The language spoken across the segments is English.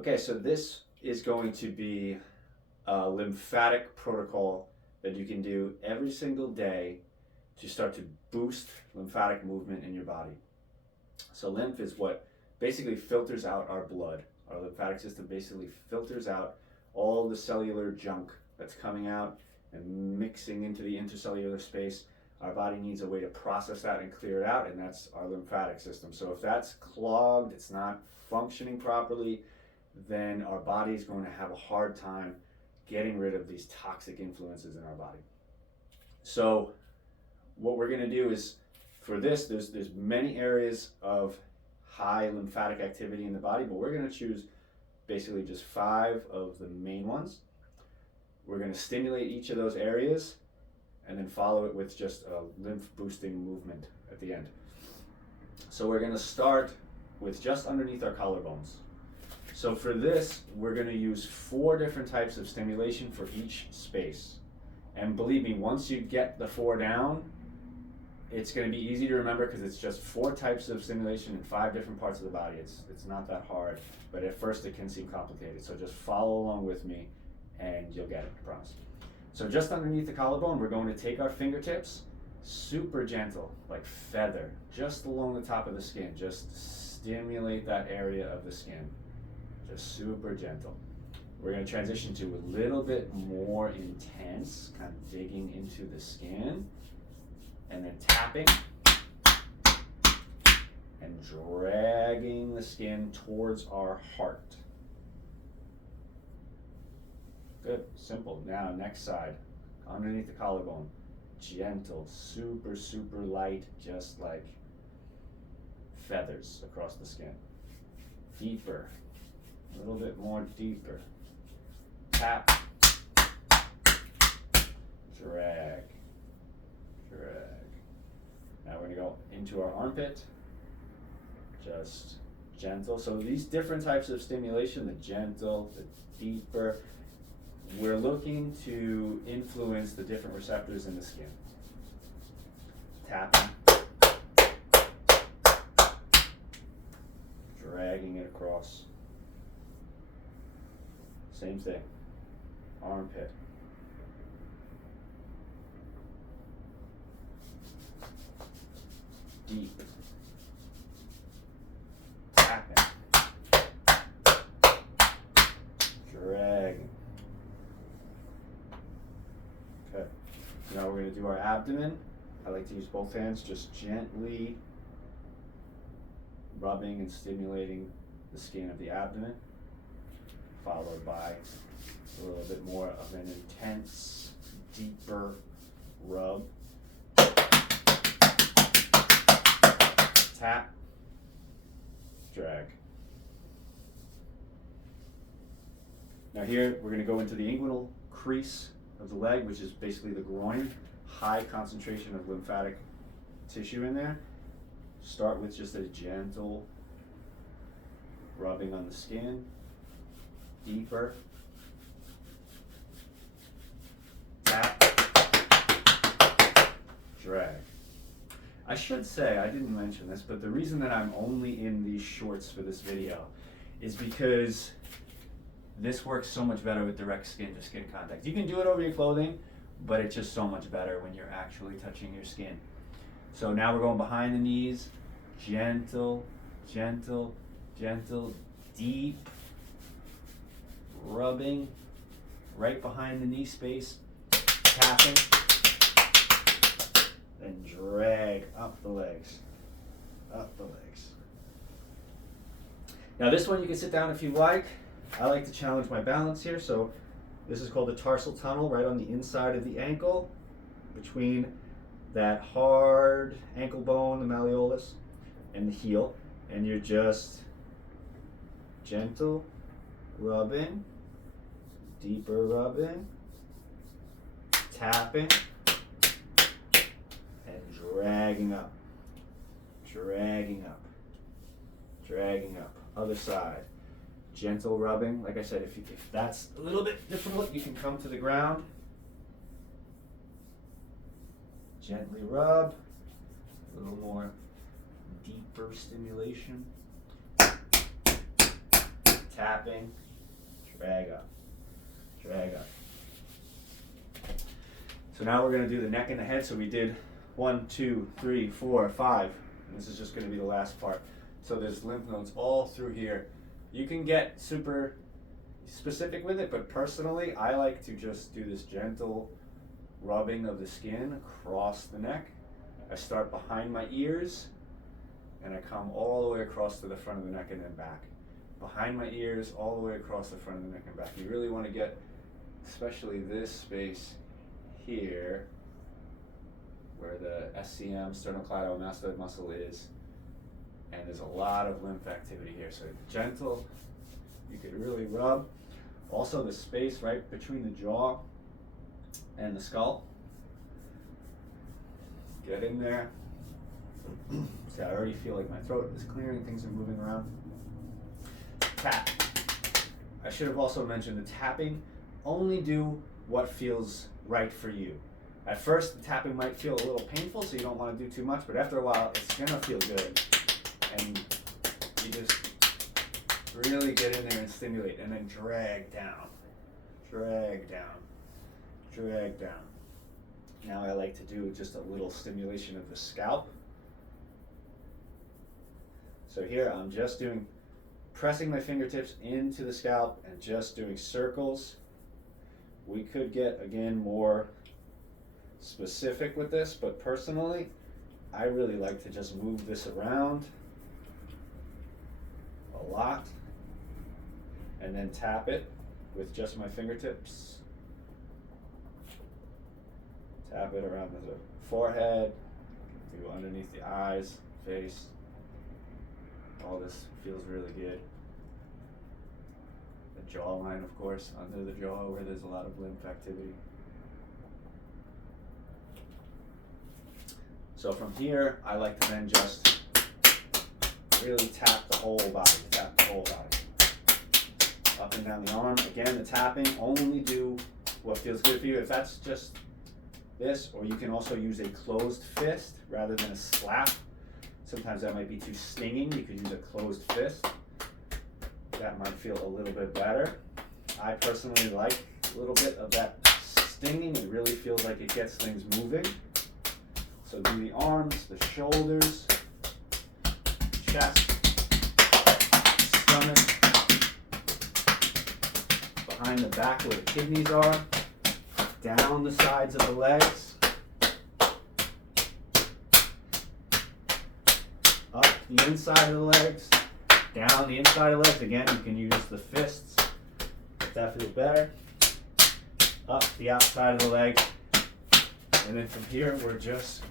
Okay, so this is going to be a lymphatic protocol that you can do every single day to start to boost lymphatic movement in your body. So lymph is what basically filters out our blood. Our lymphatic system basically filters out all the cellular junk that's coming out and mixing into the intercellular space. Our body needs a way to process that and clear it out, and that's our lymphatic system. So if that's clogged, it's not functioning properly, then our body is going to have a hard time getting rid of these toxic influences in our body. So what we're going to do is, for this, there's many areas of high lymphatic activity in the body, but we're going to choose basically just 5 of the main ones. We're going to stimulate each of those areas and then follow it with just a lymph boosting movement at the end. So we're going to start with just underneath our collarbones. So for this, we're going to use 4 different types of stimulation for each space. And believe me, once you get the 4 down, it's going to be easy to remember because it's just 4 types of stimulation in 5 different parts of the body. It's not that hard, but at first it can seem complicated. So just follow along with me and you'll get it, I promise. So just underneath the collarbone, we're going to take our fingertips, super gentle, like feather, just along the top of the skin. Just stimulate that area of the skin. Just super gentle. We're going to transition to a little bit more intense, kind of digging into the skin, and then tapping and dragging the skin towards our heart. Good, simple. Now next side, underneath the collarbone, gentle, super, super light, just like feathers across the skin. Deeper, a little bit more deeper. Tap, drag, drag. Now we're going to go into our armpit, just gentle. So these different types of stimulation, the gentle, the deeper, we're looking to influence the different receptors in the skin. Tapping, dragging it across. Same thing, armpit. Deep. Tapping. Dragging. Okay. Now we're going to do our abdomen. I like to use both hands, just gently rubbing and stimulating the skin of the abdomen, followed by a little bit more of an intense, deeper rub. Tap, drag. Now here we're going to go into the inguinal crease of the leg, which is basically the groin. High concentration of lymphatic tissue in there. Start with just a gentle rubbing on the skin. Deeper. Tap. Drag. I should say, I didn't mention this, but the reason that I'm only in these shorts for this video is because this works so much better with direct skin to skin contact. You can do it over your clothing, but it's just so much better when you're actually touching your skin. So now we're going behind the knees, gentle, gentle, gentle, deep rubbing right behind the knee space, tapping, and drag up the legs, up the legs. Now this one you can sit down if you like. I like to challenge my balance here, so this is called the tarsal tunnel, right on the inside of the ankle, between that hard ankle bone, the malleolus, and the heel, and you're just gentle rubbing, deeper rubbing, tapping, and dragging up, dragging up, dragging up. Other side. Gentle rubbing. Like I said, if that's a little bit difficult, you can come to the ground. Gently rub. A little more deeper stimulation. tapping, drag up, drag up. So now we're going to do the neck and the head. So we did 1, 2, 3, 4, 5. And this is just going to be the last part. So there's lymph nodes all through here. You can get super specific with it, but personally, I like to just do this gentle rubbing of the skin across the neck. I start behind my ears, and I come all the way across to the front of the neck and then back. Behind my ears, all the way across the front of the neck and back. You really want to get, especially this space here, where the SCM, sternocleidomastoid muscle is, and there's a lot of lymph activity here. So gentle, you could really rub. Also the space right between the jaw and the skull. Get in there. See, I already feel like my throat is clearing, things are moving around. Tap. I should have also mentioned the tapping. Only do what feels right for you. At first, the tapping might feel a little painful, so you don't want to do too much, but after a while, it's going to feel good. And you just really get in there and stimulate, and then drag down, drag down, drag down. Now I like to do just a little stimulation of the scalp. So here I'm just doing, pressing my fingertips into the scalp and just doing circles. We could get, again, more specific with this, but personally, I really like to just move this around a lot and then tap it with just my fingertips. Tap it around the forehead, do underneath the eyes, face. All this feels really good. The jawline, of course, under the jaw where there's a lot of lymph activity. So from here, I like to then just really tap the whole body, tap the whole body. Up and down the arm. Again, the tapping, only do what feels good for you. If that's just this, or you can also use a closed fist rather than a slap. Sometimes that might be too stinging. You could use a closed fist. That might feel a little bit better. I personally like a little bit of that stinging. It really feels like it gets things moving. So do the arms, the shoulders, chest, stomach, behind the back where the kidneys are, down the sides of the legs, up the inside of the legs, down the inside of the legs. Again, you can use the fists if that feels better. Up the outside of the legs. And then from here, we're just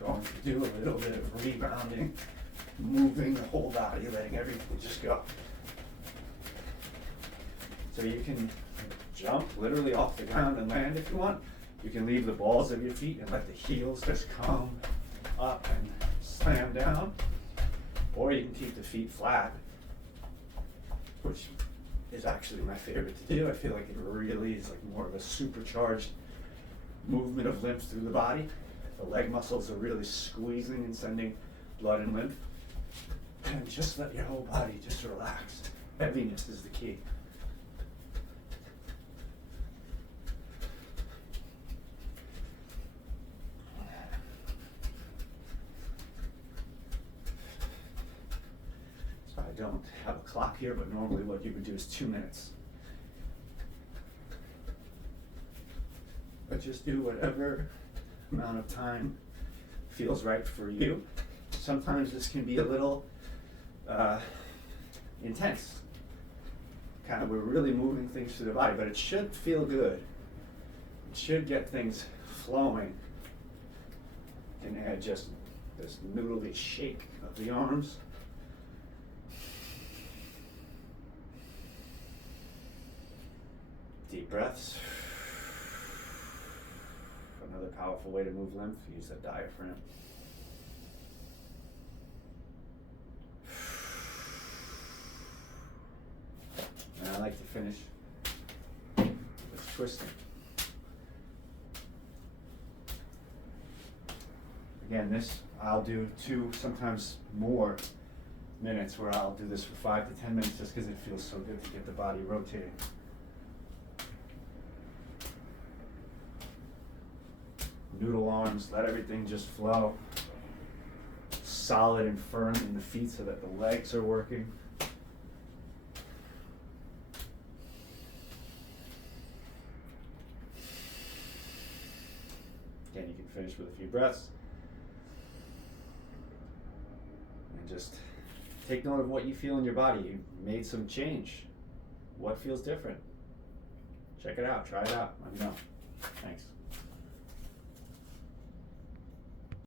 going to do a little bit of rebounding, moving the whole body, letting everything just go. So you can jump literally off the ground and land if you want. You can leave the balls of your feet and let the heels just come up and slam down. Or you can keep the feet flat, which is actually my favorite to do. I feel like it really is like more of a supercharged movement of lymph through the body. The leg muscles are really squeezing and sending blood and lymph. And just let your whole body just relax. Heaviness is the key. So I don't have a clock here, but normally what you would do is 2 minutes. But just do whatever amount of time feels right for you. Sometimes this can be a little intense. Kind of, we're really moving things through the body, but it should feel good. It should get things flowing. And add just this noodly shake of the arms. Deep breaths. Another powerful way to move lymph, use the diaphragm. And I like to finish with twisting. Again, this I'll do 2, sometimes more minutes where I'll do this for 5 to 10 minutes just because it feels so good to get the body rotating. Noodle arms, let everything just flow. Solid and firm in the feet so that the legs are working. Again, you can finish with a few breaths. And just take note of what you feel in your body. You made some change. What feels different? Check it out. Try it out. Let me know. Thanks.